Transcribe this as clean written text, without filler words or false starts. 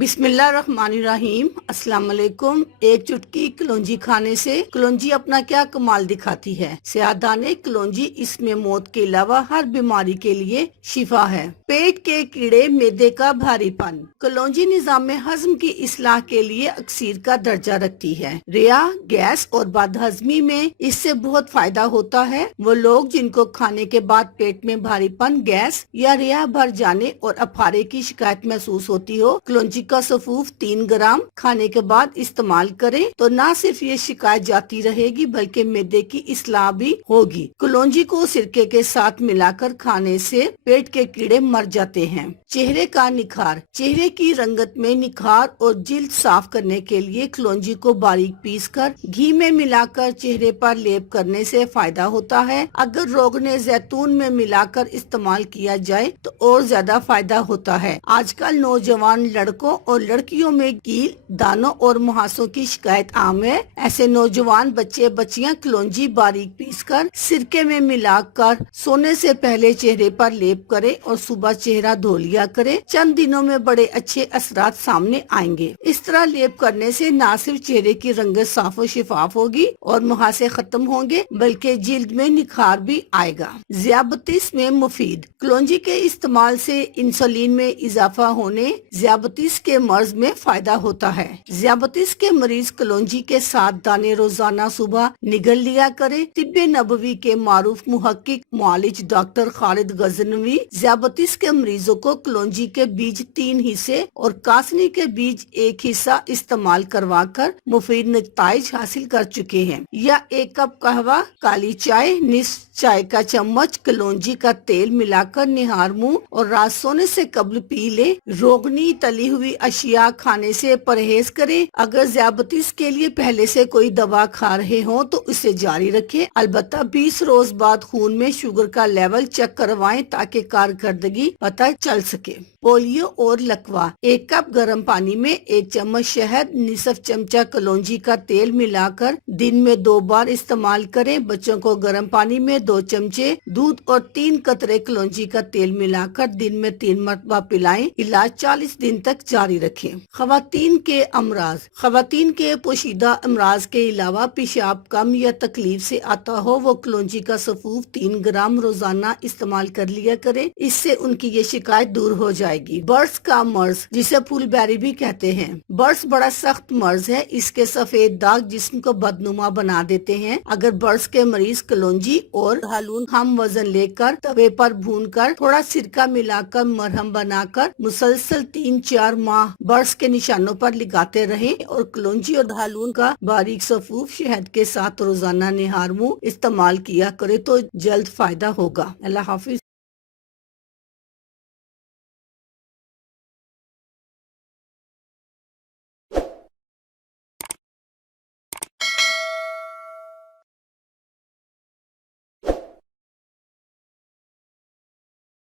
بسم اللہ الرحمن الرحیم۔ السلام علیکم۔ ایک چٹکی کلونجی کھانے سے کلونجی اپنا کیا کمال دکھاتی ہے۔ سیاحدانے کلونجی اس میں موت کے علاوہ ہر بیماری کے لیے شفا ہے۔ پیٹ کے کیڑے، معدے کا بھاری پن۔ کلونجی نظام ہضم کی اصلاح کے لیے اکسیر کا درجہ رکھتی ہے۔ ریا، گیس اور بد ہضمی میں اس سے بہت فائدہ ہوتا ہے۔ وہ لوگ جن کو کھانے کے بعد پیٹ میں بھاری پن، گیس یا ریا بھر جانے اور اپھارے کی شکایت محسوس ہوتی ہو، کلونجی کا سفوف 3 گرام کھانے کے بعد استعمال کریں تو نہ صرف یہ شکایت جاتی رہے گی بلکہ معدے کی اصلاح بھی ہوگی۔ کلونجی کو سرکے کے ساتھ ملا کر کھانے سے پیٹ کے کیڑے مر جاتے ہیں۔ چہرے کا نکھار۔ چہرے کی رنگت میں نکھار اور جلد صاف کرنے کے لیے کلونجی کو باریک پیس کر گھی میں ملا کر چہرے پر لیپ کرنے سے فائدہ ہوتا ہے۔ اگر روغن زیتون میں ملا کر استعمال کیا جائے تو اور زیادہ فائدہ ہوتا ہے۔ آج کل نوجوان لڑکوں اور لڑکیوں میں کیل، دانوں اور مہاسوں کی شکایت عام ہے۔ ایسے نوجوان بچے بچیاں کلونجی باریک پیس کر سرکے میں ملا کر سونے سے پہلے چہرے پر لیپ کرے اور صبح چہرہ دھو لیا کرے۔ چند دنوں میں بڑے اچھے اثرات سامنے آئیں گے۔ اس طرح لیپ کرنے سے نہ صرف چہرے کی رنگت صاف و شفاف ہوگی اور مہاسے ختم ہوں گے بلکہ جلد میں نکھار بھی آئے گا۔ ذیابطیس میں مفید۔ کلونجی کے استعمال سے انسولین میں اضافہ ہونے ذیابطیس کے مرض میں فائدہ ہوتا ہے۔ ذیابطیس کے مریض کلونجی کے 7 دانے روزانہ صبح نگل لیا کرے۔ طب نبوی کے معروف محقق معالج ڈاکٹر خالد غزنوی ذیابطیس کے مریضوں کو کلونجی کے بیج 3 حصے اور کاسنی کے بیج 1 حصہ استعمال کروا کر مفید نتائج حاصل کر چکے ہیں۔ یا 1 کپ قہوہ، کالی چائے، نصف چائے کا چمچ کلونجی کا تیل ملا کر نہار منہ اور رات سونے سے قبل پی لے۔ روغنی تلی ہوئی اشیاء کھانے سے پرہیز کریں۔ اگر ذیابطیس کے لیے پہلے سے کوئی دوا کھا رہے ہوں تو اسے جاری رکھیں، البتہ 20 روز بعد خون میں شوگر کا لیول چیک کروائیں تاکہ کارکردگی پتہ چل سکے۔ پولیو اور لکوا۔ 1 کپ گرم پانی میں 1 چمچ شہد، نصف چمچہ کلونجی کا تیل ملا کر دن میں 2 بار استعمال کریں۔ بچوں کو گرم پانی میں 2 چمچے دودھ اور 3 قطرے کلونجی کا تیل ملا کر دن میں 3 مرتبہ پلائیں۔ علاج 40 دن تک جاری رکھیں۔ خواتین کے امراض۔ خواتین کے پوشیدہ امراض کے علاوہ پیشاب کم یا تکلیف سے آتا ہو، وہ کلونجی کا سفوف 3 گرام روزانہ استعمال کر لیا کرے۔ اس سے ان کی یہ شکایت دور ہو جائے گی۔ برس کا مرض، جسے پھول بیری بھی کہتے ہیں۔ برس بڑا سخت مرض ہے۔ اس کے سفید داغ جسم کو بدنما بنا دیتے ہیں۔ اگر برس کے مریض کلونجی اور ہالون ہم وزن لے کر توے پر بھون کر تھوڑا سرکہ ملا کر مرہم بنا کر مسلسل 3-4 ماہ برس کے نشانوں پر لگاتے رہیں اور کلونجی اور ہالون کا باریک سفوف شہد کے ساتھ روزانہ نہار منہ استعمال کیا کرے تو جلد فائدہ ہوگا۔ اللہ حافظ۔